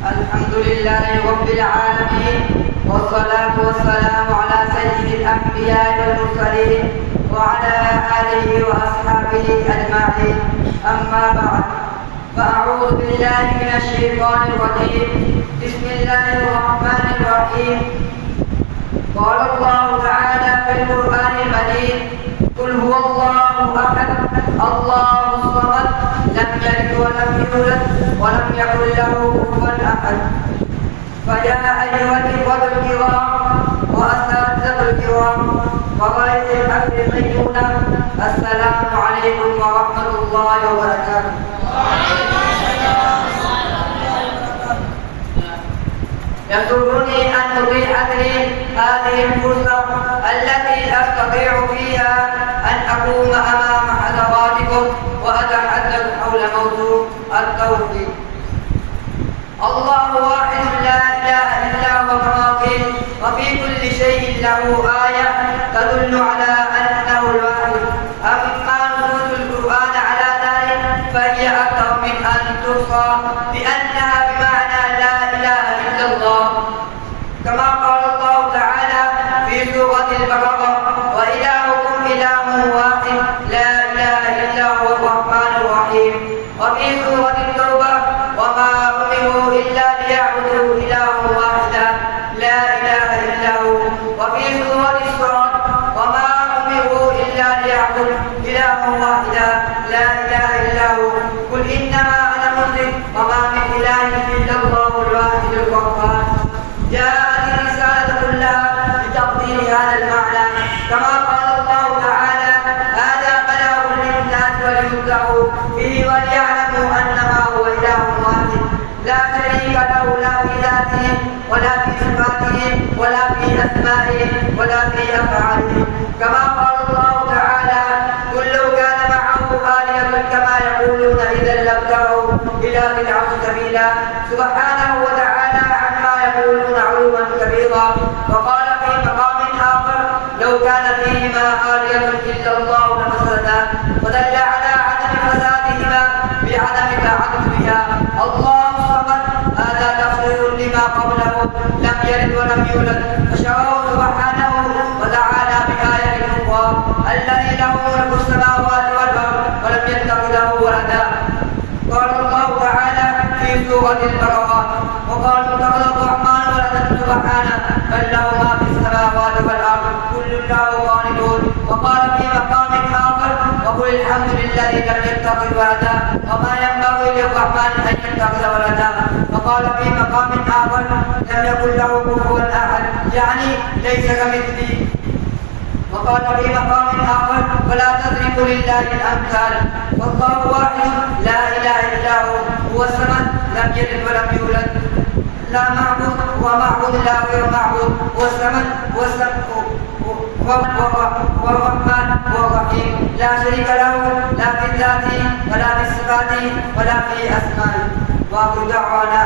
الحمد لله رب العالمين، والصلاة والسلام على سيد الأنبياء والمرسلين وعلى آله وأصحابه أجمعين. أما بعد، فأعوذ بالله من الشيطان الرجيم. بسم الله الرحمن الرحيم. قال الله تعالى في القرآن المجيد: قل هو الله أحد الله الصمد لم يلد ولم يولد ولم يكن له كفوا أحد. فيا أيها الإخوة الكرام وأساتذة الكرام وغير الحفيظون، السلام عليكم ورحمة الله وبركاته. يسرني أن أتيحت لي هذه الفرصة التي أستطيع فيها أن أقوم أمام حضراتكم وأتحدث حول موضوع التوحيد. الله واحد لا إله إلا هو كما قيل، وفي كل شيء له آية تدل على أنه الواحد. أما نصوص القرآن على ذلك فهي أكثر من أن تحصى، لأنها بمعنى لا إله إلا الله، كما قال الله تعالى في سورة البقرة: وإلهكم إله واحد لا إله إلا هو الرحمن الرحيم. وفي سورة التوبة: وما أمروا إلا ليعبدوا إلها واحدا لا إله إلا هو. وفي سورة الصاد: وما أمروا إلا ليعبدوا إلها واحدا لا إله إلا هو. قل إنما أنا منذر وما من إله إلا الله الواحد القهار. جاءت الرسالة كلها لتقدير هذا المعنى، كما قال الله تعالى: هذا بلاغ للناس ولينذروا به وليعلموا أنما هو إله واحد لا شريك له، لا في ذاته ولا في صفاته ولا في أسمائه ولا في أفعاله. كما قال الله تعالى: قل لو كان معه آلهة كما يقولون إذا لابتغوا إلى ذي العرش سبيلا. سبحانه وتعالى عما يقولون علوا كبيرا. وقال في مقام آخر: لو كان فيهما آلهة إلا الله لفسدتا، ودل على عدم فسادهما بعدم تعددها. الله الصمد هذا تفسير لما قبله: لم يلد ولم يولد. فشرعه سبحانه وتعالى بآية أخرى: الذي له ملك السماوات والأرض ولم يتخذ له ولدا. قال الله تعالى في سورة البقرة: وقالوا اتخذ الرحمن ولدا سبحانه بل له ما في السماوات والأرض كل له قانتون. وقال في مقام آخر: وقل الحمد لله لم يتخذ ولدا وما ينبغي للرحمن أن يتخذ ولدا. وقال في مقام آخر: لم يكن له كفوا أحد، يعني ليس كمثله. وقال في مقام آخر: ولا تضربوا لله الأمثال، والله واحد لا إله إلا هو، هو الصمد لم يلد ولم يولد، لا معبود ومعبود لا غير معبود، هو الصمد هو الرحمن هو الرحيم، لا شريك له لا في ذاته ولا في صفاته ولا في أسمائه. وآخر دعوانا